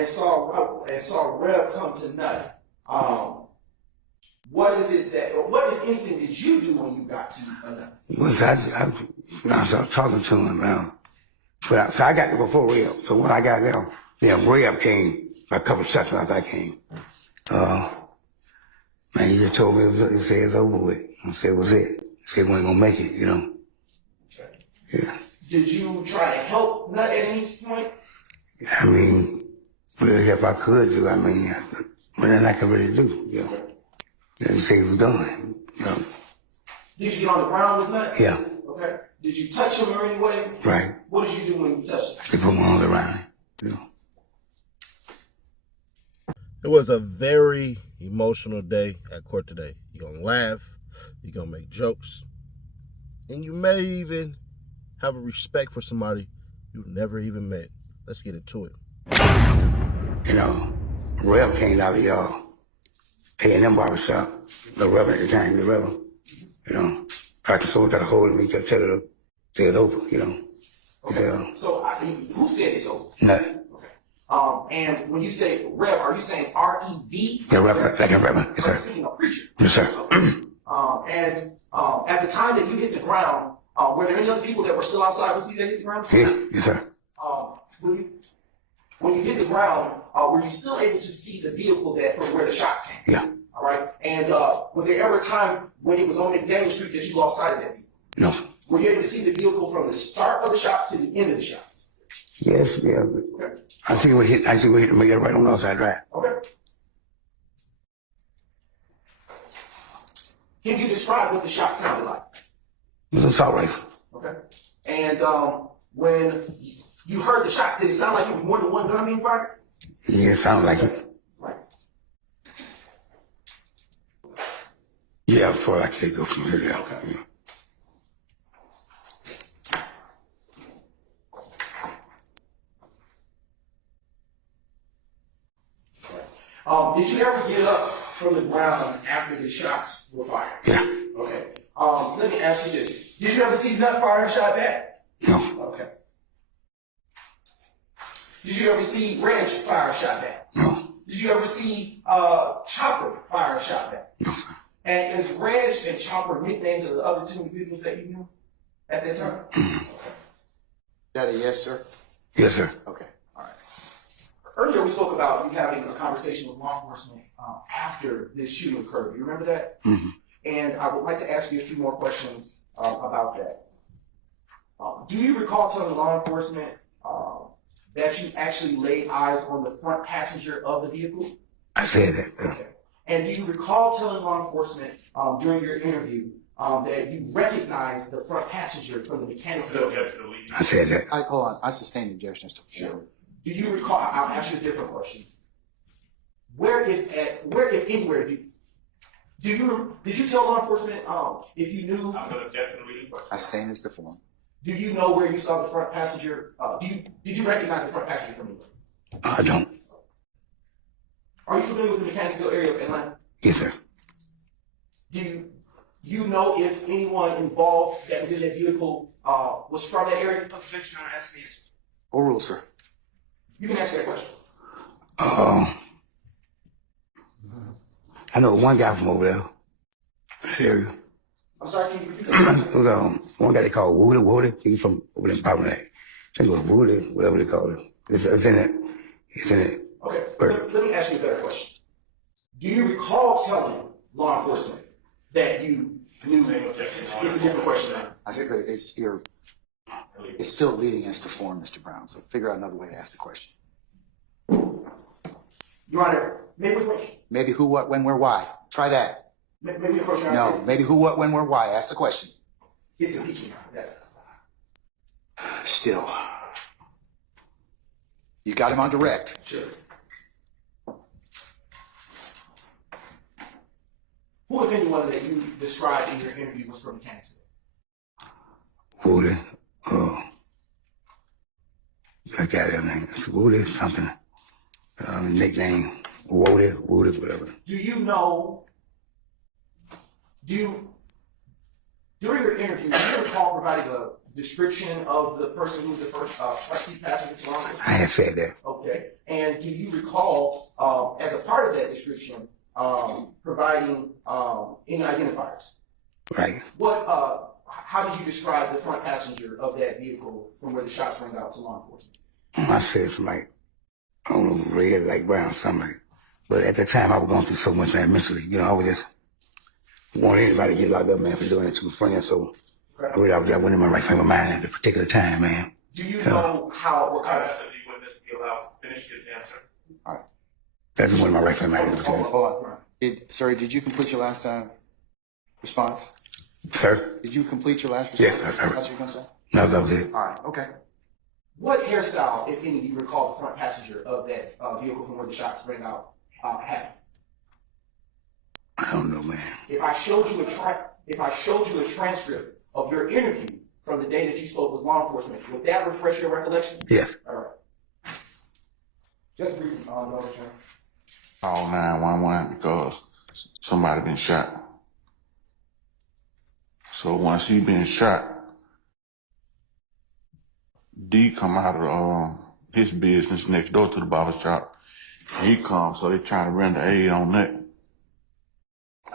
and saw Rev come to nothing. What is it what if anything did you do when you got to nothing? Was I started talking to him now. But so I got to go for Rev. So when I got there, then Rev came a couple seconds after I came. Man, he just told me he said it's over with. I said, what's it? He said we ain't gonna make it, you know. Okay. Yeah. Did you try to help Nut at any point? I mean, whatever help I could do, I mean, nothing I could really do, you know. Yeah, he said he was done, you know. Did you get on the ground with Nut? Yeah. Okay. Did you touch him in any way? Right. What did you do when you touched him? They put my arms around him, you know. It was a very emotional day at court today. You're going to laugh, you're going to make jokes, and you may even have a respect for somebody you never even met. Let's get into it. You know, Rev came out of y'all A&M barbershop, the Reverend at the time, the Reverend, you know. Practice someone tried to hold me, to tell her to say it's over, you know. Okay. Yeah. So who said it's over? Nothing. And when you say Rev, are you saying R-E-V? Yeah, Reverend, like a Reverend, yes, sir. Speaking of preacher. Yes, sir. Okay. At the time that you hit the ground, were there any other people that were still outside with you that hit the ground? Yeah, yes, sir. When you hit the ground, were you still able to see the vehicle from where the shots came? Yeah. All right. And was there ever a time when it was on McDaniel Street that you lost sight of that vehicle? No. Were you able to see the vehicle from the start of the shots to the end of the shots? Yes, yeah. Okay. I see what hit to make it right on the outside drive. Okay. Can you describe what the shot sounded like? It was an assault rifle. Okay. And when you heard the shots, did it sound like it was more than one gun being fired? Yeah, it sounded like it. Right. Yeah, before like I say go from here, yeah. Okay. Yeah. Did you ever get up from the ground after the shots were fired? Yeah. Okay. Let me ask you this. Did you ever see Nut fire a shot back? No. Okay. Did you ever see Reg fire a shot back? No. Did you ever see Chopper fire a shot back? No, sir. And is Reg and Chopper nicknames of the other two individuals that you knew at that time? Okay. That a yes, sir? Yes, sir. Okay. All right. Earlier we spoke about you having a conversation with law enforcement after this shooting occurred. You remember that? Mm-hmm. And I would like to ask you a few more questions about that. Do you recall telling law enforcement that you actually laid eyes on the front passenger of the vehicle? I said that. Okay. And do you recall telling law enforcement during your interview that you recognized the front passenger from the mechanics building? I said that. Hold on. I sustain the objection as to Sure. Do you recall? I'll ask you a different question. Where, if anywhere, did you tell law enforcement if you knew? I'm going to definitely question. I sustain as to form. Do you know where you saw the front passenger? Did you recognize the front passenger from anywhere? I don't. Are you familiar with the Mechanicsville area of Atlanta? Yes, sir. Do you know if anyone involved that was in that vehicle was from that area? Objection, I'm asking you. Overrule, sir. You can ask that question. I know one guy from over there. That area. I'm sorry, can you repeat that? It was, one guy they called Woody. He's from over there in Powerneck. I think it was Woody, whatever they call it. It's in it. It's in it. Okay, let me ask you a better question. Do you recall telling law enforcement that you knew? It's a different question now. I think it's still leading us to form, Mr. Brown. So figure out another way to ask the question. Your Honor, maybe a question. Maybe who, what, when, where, why. Try that. Maybe a question. Your Honor. No. Maybe who, what, when, where, why. Ask the question. It's impeachment, Your Honor. Still. You got him on direct. Sure. Who, if anyone, that you described in your interview was from Mechanicsville? Woody. I got that name. It's Woody something. Nickname. Woody, whatever. Do you know, during your interview, do you recall providing a description of the person who was the first front seat passenger to law enforcement? I had said that. Okay. And do you recall, as a part of that description, providing any identifiers? Right. How did you describe the front passenger of that vehicle from where the shots rang out to law enforcement? I said some like, I don't know, red, like brown, something like. But at the time, I was going through so much, man, mentally. You know, I was just want anybody to get locked up, man, for doing it to my friends. So I really, I went in my right frame of mind at the particular time, man. Do you know what kind of? The witness be allowed to finish his answer. All right. That's when my right frame of mind. Hold on. Did you complete your last response? Sir? Did you complete your last response? Yes, sir. What you gonna say? No, that was it. All right. Okay. What hairstyle, if any, do you recall the front passenger of that vehicle from where the shots rang out had? I don't know, man. If I showed you a transcript of your interview from the day that you spoke with law enforcement, would that refresh your recollection? Yes. All right. Just briefly, no return. Call 911 because somebody been shot. So once he been shot, D come out of his business next door to the barber shop. He comes, so they trying to render aid on that.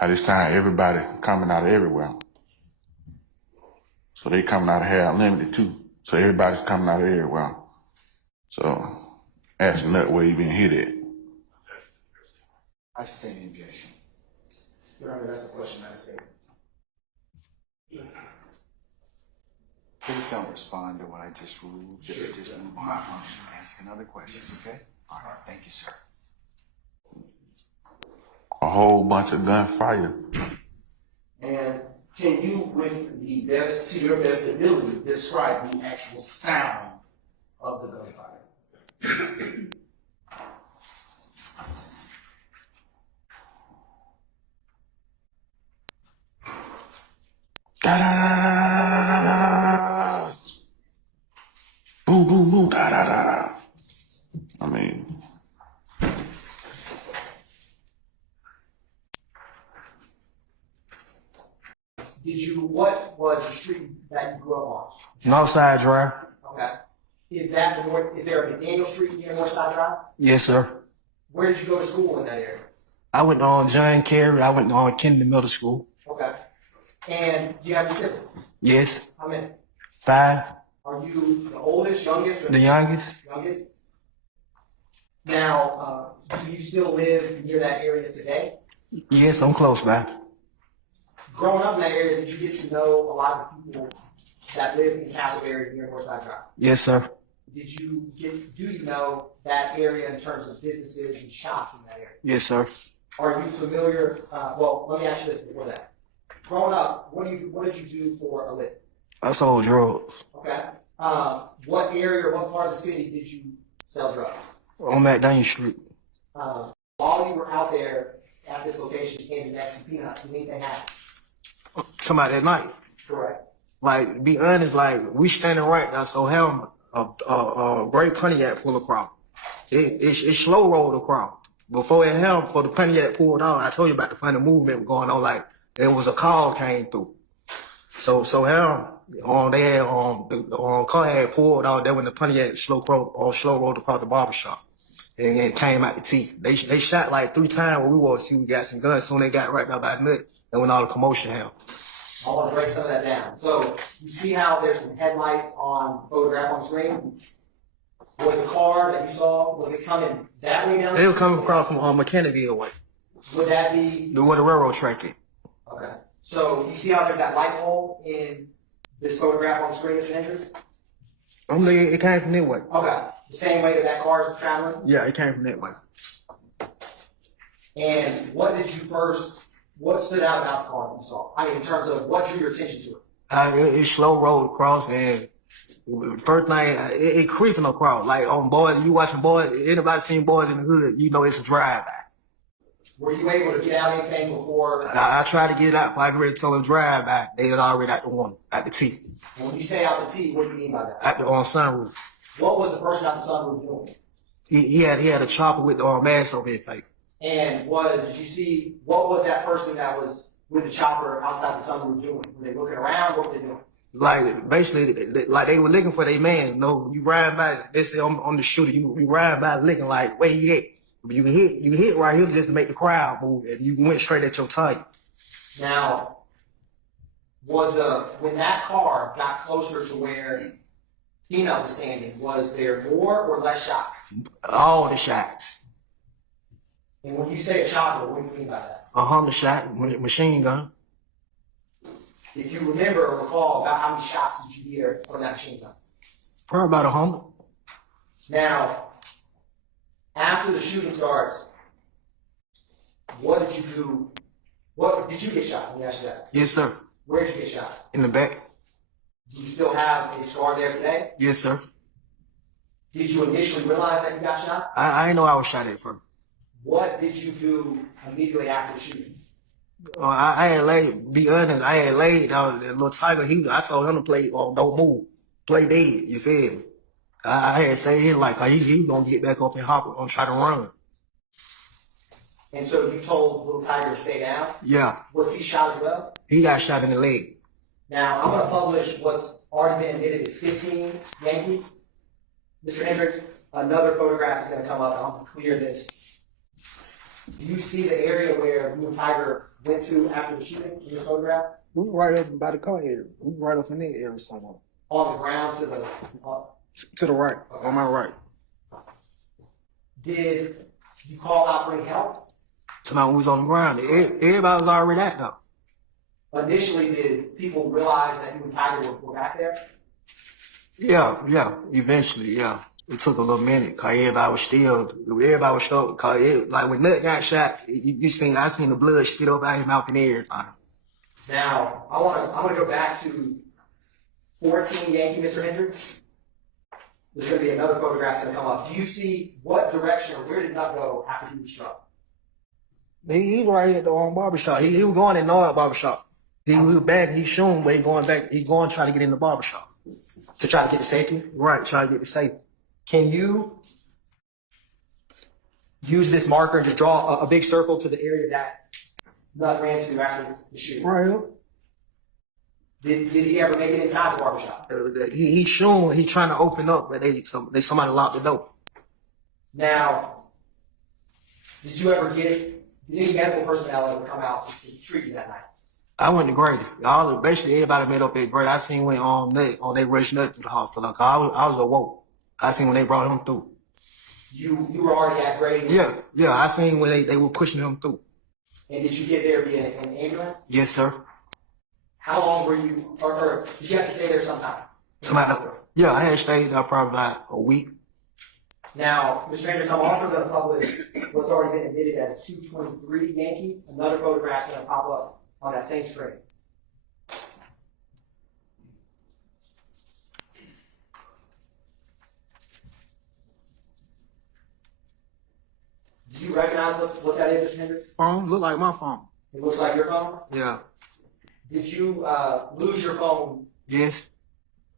At this time, everybody coming out of everywhere. So they coming out of here unlimited too. So everybody's coming out of everywhere. So asking that where he been hit at. I stay in objection. Your Honor, that's the question I said. Please don't respond to what I just ruled. Just move on from it. Ask another question, okay? All right. Thank you, sir. A whole bunch of gunfire. And can you, to your best ability, describe the actual sound of the gunfire? Da da da da da da. Boom boom boom da da da da. I mean, What was the street that you grew up on? Northside Drive. Okay. Is there a McDaniel Street near Northside Drive? Yes, sir. Where did you go to school in that area? I went on John Kerry. I went on Kennedy Middle School. Okay. And do you have any siblings? Yes. How many? 5. Are you the oldest, youngest, or The youngest. youngest? Now, do you still live near that area today? Yes, I'm close by. Growing up in that area, did you get to know a lot of people that live in Castleberry near Northside Drive? Yes, sir. Do you know that area in terms of businesses and shops in that area? Yes, sir. Are you familiar, well, let me ask you this before that. Growing up, what did you do for a living? I sold drugs Okay. What area or what part of the city did you sell drugs? on McDaniel Street. While you were out there at this location standing next to Peanuts, did anything happen? Somebody at night. Correct. Like, be honest, like, we standing right now, so have a great Pontiac pull across. It slow rolled across. Before the Pontiac pulled out, I told you about the funny movement going on, like, there was a call came through. So him, the car had pulled out there when the Pontiac slow rolled across the barbershop. And it came out the teeth. They shot like 3 times when we were see we got some guns. Soon they got right now by the nut. And when all the commotion happened. I want to break some of that down. So you see how there's some headlights on the photograph on screen? Was the car that you saw, was it coming that way down? They were coming across from McKenna way. Would that be? Where the railroad track is. Okay. So you see how there's that light pole in this photograph on the screen, Mr. Hendricks? It came from that way. Okay. The same way that car is traveling? Yeah, it came from that way. And what stood out about the car that you saw? I mean, in terms of what drew your attention to it? It slow rolled across, and first thing, it creeping across. Like on Boys, you watching Boys, anybody seen Boys in the Hood, you know it's a drive-by. Were you able to get out anything before? I tried to get it out, but I already told them drive-by. They was already at the one, at the T. And when you say out the T, what do you mean by that? At the on sunroof. What was the person out the sunroof doing? He had a chopper with the mask over his face. And did you see, what was that person that was with the chopper outside the sunroof doing? Were they looking around? What were they doing? Like basically, like they were looking for their man. You know, you ride by. They say on the shooter, you ride by looking like where he at. You hit right here just to make the crowd move. And you went straight at your target. Now, when that car got closer to where Peanut was standing, was there more or less shots? All the shots. And when you say a shot, what do you mean by that? 100 shot machine gun. If you remember or recall, about how many shots did you hear from that machine gun? Probably about 100. Now, after the shooting starts, what did you do? What did you get shot? Let me ask you that. Yes, sir. Where did you get shot? In the back. Do you still have a scar there today? Yes, sir. Did you initially realize that you got shot? I didn't know I was shot at first. What did you do immediately after the shooting? I had laid, be honest, I had laid that little tiger. I told him to play, don't move, play dead. You feel me? I had said him like he gonna get back up and hop and try to run. And so you told Little Tiger to stay down? Yeah, Was he shot as well? he got shot in the leg. Now, I'm going to publish what's already been admitted as 15 Yankee. Mr. Hendricks, another photograph is going to come up. I'm going to clear this. Do you see the area where Little Tiger went to after the shooting in this photograph? We were right up by the car area. We were right up in that area somewhere. On the ground to the... To the right, on my right. Did you call out for any help? Tonight we was on the ground. Everybody was already at though. Initially, did people realize that you and Tiger were back there? Yeah. Eventually, yeah. It took a little minute because everybody was shocked. Cause like when Nut got shot, I seen the blood spit up out his mouth and everything. Now, I want to go back to 14 Yankee, Mr. Hendricks. There's going to be another photograph going to come up. Do you see what direction or where did Nut go after he was struck? He was right at the barbershop. He was going in North barbershop. He was back. He showing where he going back. He going try to get in the barbershop. To try to get the safety? Right, try to get the safety. Can you use this marker to draw a big circle to the area that Nut ran to after the shooting? Right here. Did he ever make it inside the barbershop? He showing he trying to open up, but somebody locked the door. Now, did any medical personnel ever come out to treat you that night? I went to Grady. Basically everybody met up at Grady. I seen when they rushed Nut to the hospital. I was awoke. I seen when they brought him through. You were already at Grady? Yeah. I seen when they were pushing him through. And did you get there via an ambulance? Yes, sir. How long were you, or did you have to stay there sometime? Yeah, I had stayed there probably like a week. Now, Mr. Hendricks, I'm also going to publish what's already been admitted as 223 Yankee. Another photograph is going to pop up on that same screen. Do you recognize what that is, Mr. Hendricks? Phone look like my phone. It looks like your phone? Yeah. Did you lose your phone? Yes.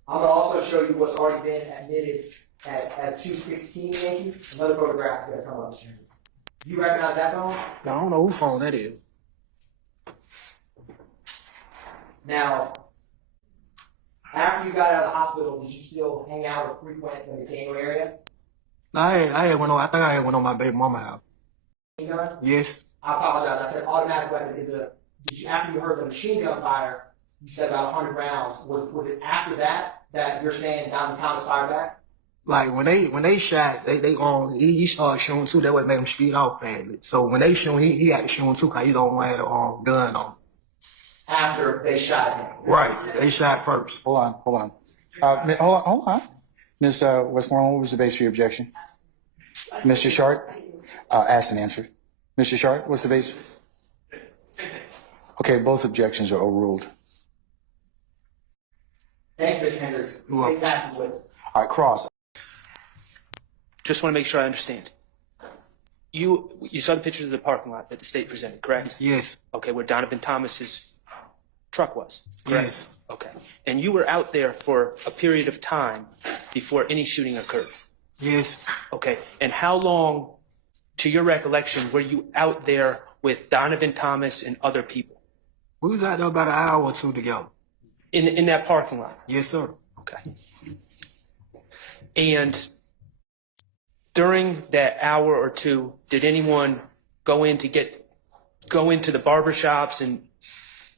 I'm going to also show you what's already been admitted as 216 Yankee. Another photograph is going to come up. Do you recognize that phone? I don't know whose phone that is. Now, after you got out of the hospital, did you still hang out or frequent the McDaniel area? I think I had one on my baby mama house. Machine gun? Yes. I apologize. I said automatic weapon is after you heard the machine gun fire, you said about 100 rounds. Was it after that you're saying Donald Thomas fired back? Like when they shot, he started shooting too. That way made him speed off fast. So when they shoot, he had to shoot too because he don't have a gun on. After they shot at him. Right. They shot first. Hold on. Hold on. Ms. Westmoreland, what was the base for your objection? Mr. Sharp, asked and answered. Mr. Sharp, what's the base? Same thing. Okay, both objections are overruled. Thank you, Mr. Hendricks. State passes witness. All right, cross. Just want to make sure I understand. You saw the pictures of the parking lot that the state presented, correct? Yes. Okay, where Donovan Thomas's truck was, correct? Yes. Okay. And you were out there for a period of time before any shooting occurred? Yes. Okay. And how long, to your recollection, were you out there with Donovan Thomas and other people? We was out there about an hour or two together. In that parking lot. Yes, sir. Okay. And during that hour or two, did anyone go into the barber shops, and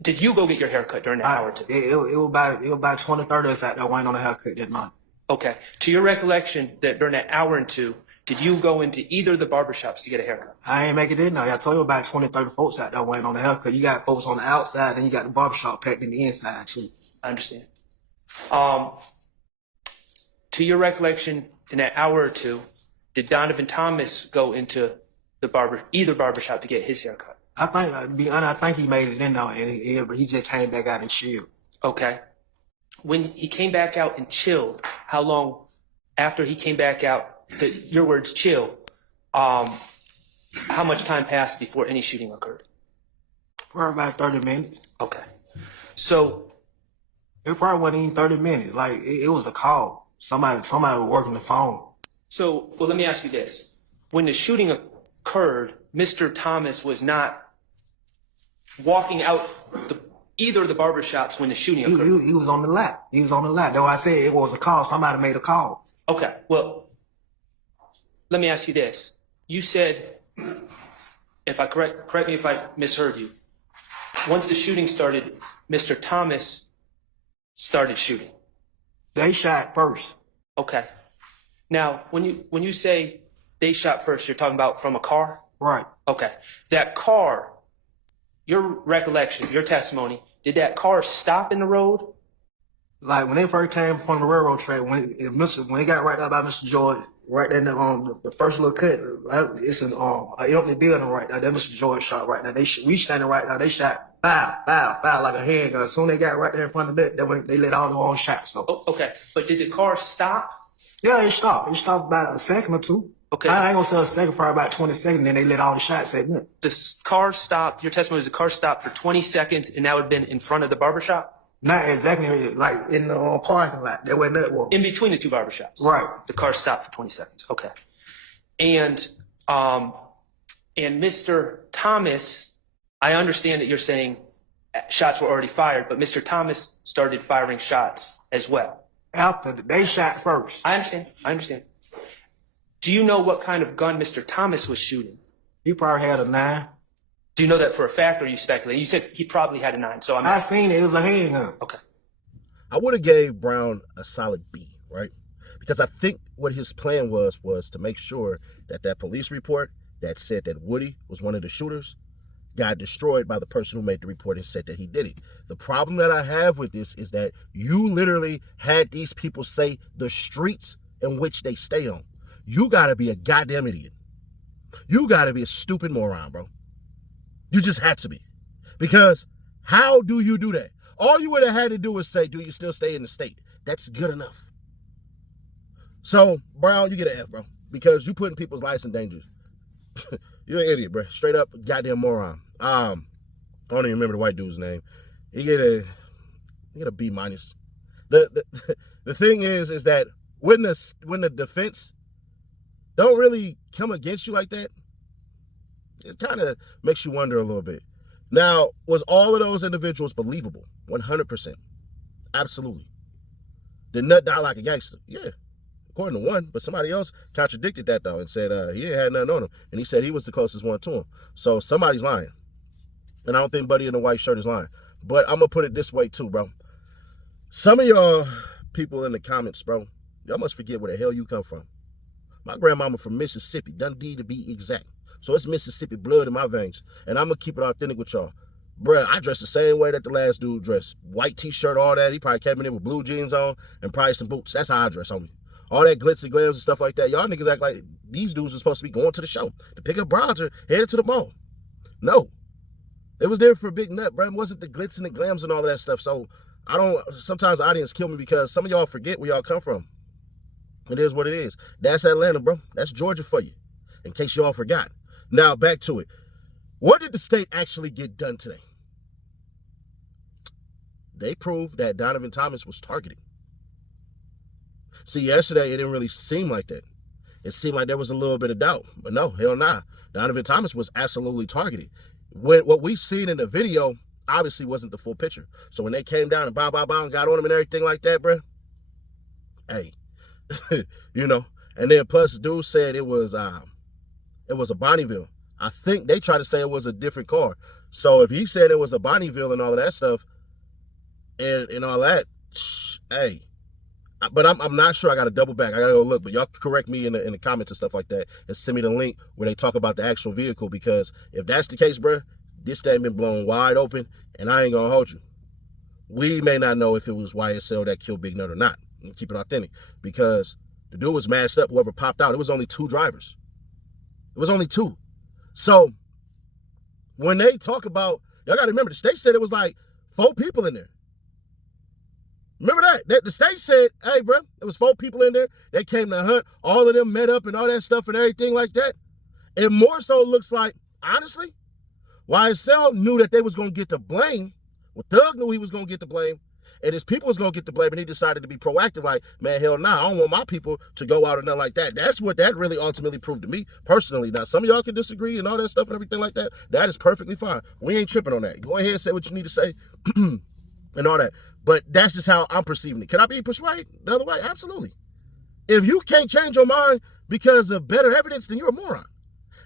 did you go get your haircut during that hour or two? It was about 20, 30 of us out there waiting on a haircut that night. Okay. To your recollection, that during that hour and two, did you go into either of the barber shops to get a haircut? I ain't make it in there. I told you about 20, 30 folks out there waiting on the haircut. You got folks on the outside, and you got the barbershop packed in the inside too. I understand. To your recollection, in that hour or two, did Donovan Thomas go into either barbershop to get his haircut? I think, to be honest, I think he made it in there, and he just came back out and chilled. Okay. When he came back out and chilled, how long after he came back out, to your words, chill, how much time passed before any shooting occurred? For about 30 minutes. Okay. So, It probably wasn't even 30 minutes. Like, it was a call. Somebody was working the phone. well, let me ask you this. When the shooting occurred, Mr. Thomas was not walking out either of the barbershops when the shooting occurred. He was on the lot. He was on the lot. Though I said it was a call. Somebody made a call. Okay, well, let me ask you this. You said, if I correct me if I misheard you. Once the shooting started, Mr. Thomas started shooting. They shot first. Okay. Now, when you say they shot first, you're talking about from a car? Right. Okay. That car, your recollection, your testimony, did that car stop in the road? Like when they first came from the railroad track, when they got right up by Mr. George, right there on the first little cut, it's an empty building right there. That Mr. George shot right there. We standing right now. They shot bow like a handgun. As soon as they got right there in front of that, they let all the own shots go. Oh, okay. But did the car stop? Yeah, it stopped. It stopped about a second or two. Okay. I ain't gonna say a second, probably about 20 seconds. Then they let all the shots at me. The car stopped, your testimony is the car stopped for 20 seconds, and that would have been in front of the barbershop? Not exactly like in the parking lot. That wasn't that one. In between the two barbershops? Right. The car stopped for 20 seconds. Okay. And Mr. Thomas, I understand that you're saying shots were already fired, but Mr. Thomas started firing shots as well. After they shot first. I understand. Do you know what kind of gun Mr. Thomas was shooting? He probably had a 9. Do you know that for a fact, or are you speculating? You said he probably had a 9, so I seen it. It was a handgun. Okay. I would have gave Brown a solid B, right? Because I think what his plan was to make sure that police report that said that Woody was one of the shooters got destroyed by the person who made the report and said that he did it. The problem that I have with this is that you literally had these people say the streets in which they stay on. You gotta be a goddamn idiot. You gotta be a stupid moron, bro. You just had to be. Because how do you do that? All you would have had to do is say, do you still stay in the state? That's good enough. So, Brown, you get an F, bro. Because you putting people's lives in danger. You're an idiot, bro. Straight up goddamn moron. I don't even remember the white dude's name. He get a B minus. The thing is that when the defense don't really come against you like that, it kind of makes you wonder a little bit. Now, was all of those individuals believable? 100%. Absolutely. Did Nut die like a gangster? Yeah. According to one, but somebody else contradicted that though and said he didn't have nothing on him. And he said he was the closest one to him. So somebody's lying. And I don't think Buddy in the white shirt is lying. But I'm going to put it this way too, bro. Some of y'all people in the comments, bro, y'all must forget where the hell you come from. My grandmama from Mississippi, Dundee to be exact. So it's Mississippi blood in my veins. And I'm going to keep it authentic with y'all. Bruh, I dress the same way that the last dude dressed. White t-shirt, all that. He probably came in there with blue jeans on and probably some boots. That's how I dress on me. All that glitz and glams and stuff like that. Y'all niggas act like these dudes are supposed to be going to the show to pick up bras or headed to the mall. No. It was there for a big nut, bro. It wasn't the glitz and the glams and all of that stuff. So sometimes the audience kill me because some of y'all forget where y'all come from. It is what it is. That's Atlanta, bro. That's Georgia for you. In case y'all forgot. Now, back to it. What did the state actually get done today? They proved that Donovan Thomas was targeted. See, yesterday, it didn't really seem like that. It seemed like there was a little bit of doubt. But no, hell nah. Donovan Thomas was absolutely targeted. What we seen in the video, obviously wasn't the full picture. So when they came down and bow, and got on him and everything like that, bro, hey, you know. And then plus, dude said it was a Bonneville. I think they tried to say it was a different car. So if he said it was a Bonneville and all of that stuff, and all that, hey. But I'm not sure. I got to double back. I got to go look. But y'all correct me in the comments and stuff like that, and send me the link where they talk about the actual vehicle. Because if that's the case, bro, this thing been blown wide open, and I ain't gonna hold you. We may not know if it was YSL that killed Big Nut or not. Keep it authentic, because the dude was masked up. Whoever popped out, it was only 2 drivers. It was only 2. So when they talk about, y'all got to remember, the state said it was like 4 people in there. Remember that the state said, hey, bro, there was 4 people in there. They came to hunt. All of them met up and all that stuff and everything like that. It more so looks like, honestly, YSL knew that they was going to get the blame. Well, Thug knew he was going to get the blame. And his people was going to get the blame. And he decided to be proactive. Like, man, hell nah, I don't want my people to go out or nothing like that. That's what that really ultimately proved to me personally. Now, some of y'all can disagree and all that stuff and everything like that. That is perfectly fine. We ain't tripping on that. Go ahead and say what you need to say and all that. But that's just how I'm perceiving it. Can I be persuaded the other way? Absolutely. If you can't change your mind because of better evidence, then you're a moron.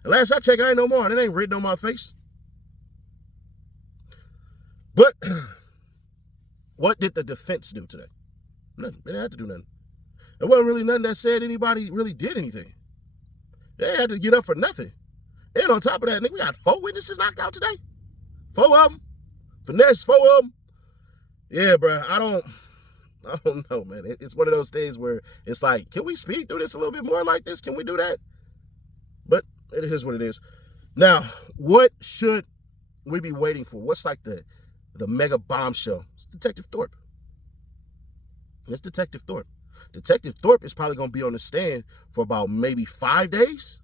And last I checked, I ain't no moron. It ain't written on my face. But what did the defense do today? Nothing. They didn't have to do nothing. There wasn't really nothing that said anybody really did anything. They had to get up for nothing. And on top of that, nigga, we got 4 witnesses knocked out today. 4 of them. Finesse, 4 of them. Yeah, bro, I don't know, man. It's one of those things where it's like, can we speed through this a little bit more like this? Can we do that? But it is what it is. Now, what should we be waiting for? What's like the mega bombshell? It's Detective Thorpe. It's Detective Thorpe. Detective Thorpe is probably going to be on the stand for about maybe 5 days.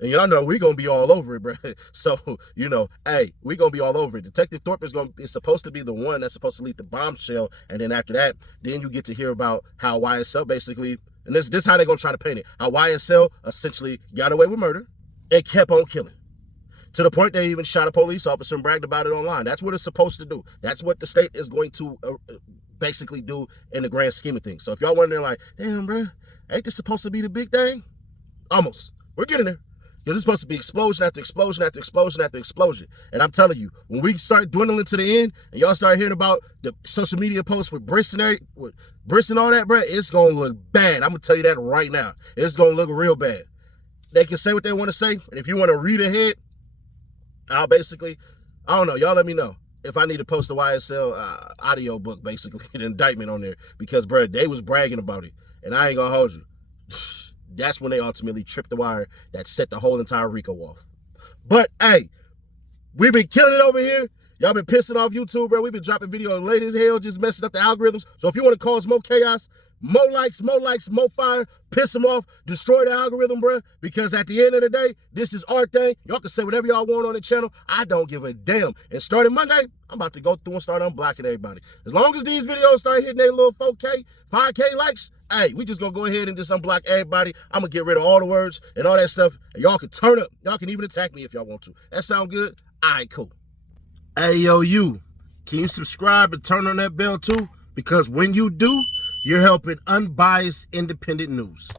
And y'all know we're going to be all over it, bro. So, you know, hey, we're going to be all over it. Detective Thorpe is supposed to be the one that's supposed to lead the bombshell. And then after that, then you get to hear about how YSL basically, and this is how they're going to try to paint it, how YSL essentially got away with murder and kept on killing. To the point they even shot a police officer and bragged about it online. That's what it's supposed to do. That's what the state is going to basically do in the grand scheme of things. So if y'all wondering like, damn, bro, ain't this supposed to be the big thing? Almost. We're getting there. Because it's supposed to be explosion after explosion after explosion after explosion. And I'm telling you, when we start dwindling to the end and y'all start hearing about the social media posts with Briss and all that, bro, it's going to look bad. I'm going to tell you that right now. It's going to look real bad. They can say what they want to say. And if you want to read ahead, I don't know. Y'all let me know if I need to post the YSL audio book, basically, an indictment on there. Because, bro, they was bragging about it. And I ain't going to hold you. That's when they ultimately tripped the wire that set the whole entire RICO off. But, hey, we've been killing it over here. Y'all been pissing off YouTube, bro. We've been dropping videos late as hell, just messing up the algorithms. So if you want to cause more chaos, more likes, more fire, piss them off, destroy the algorithm, bro. Because at the end of the day, this is our thing. Y'all can say whatever y'all want on the channel. I don't give a damn. And starting Monday, I'm about to go through and start unblocking everybody. As long as these videos start hitting their little 4K, 5K likes, hey, we just gonna go ahead and just unblock everybody. I'm gonna get rid of all the words and all that stuff. And y'all can turn up. Y'all can even attack me if y'all want to. That sound good? All right, cool. Hey, yo, you. Can you subscribe and turn on that bell too? Because when you do, you're helping unbiased independent news.